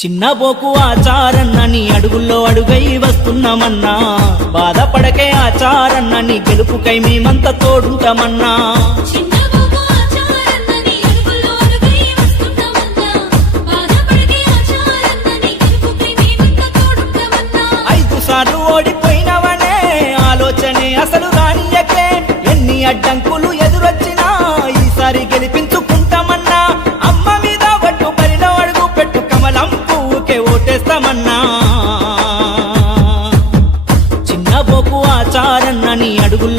చిన్నబోకు ఆచారన్న నీ అడుగుల్లో అడుగై వస్తున్నామన్నా, బాధపడకే ఆచారన్న నీ గెలుపుకై మేమంతా తోడుంటామన్నా. సార్లు ఓడిపోయినవనే ఆలోచనే అసలు రానియకే, ఎన్ని అడ్డంకులు ఎదురొచ్చినా ఈసారి గెలిపించుకుంటామన్నా. అమ్మ మీద వడ్డు బరిలో అడుగు పెట్టు, కమలం పువ్వుకే ఓటేస్తామన్నా. చిన్నబోకు ఆచారన్న నీ అడుగుల్లో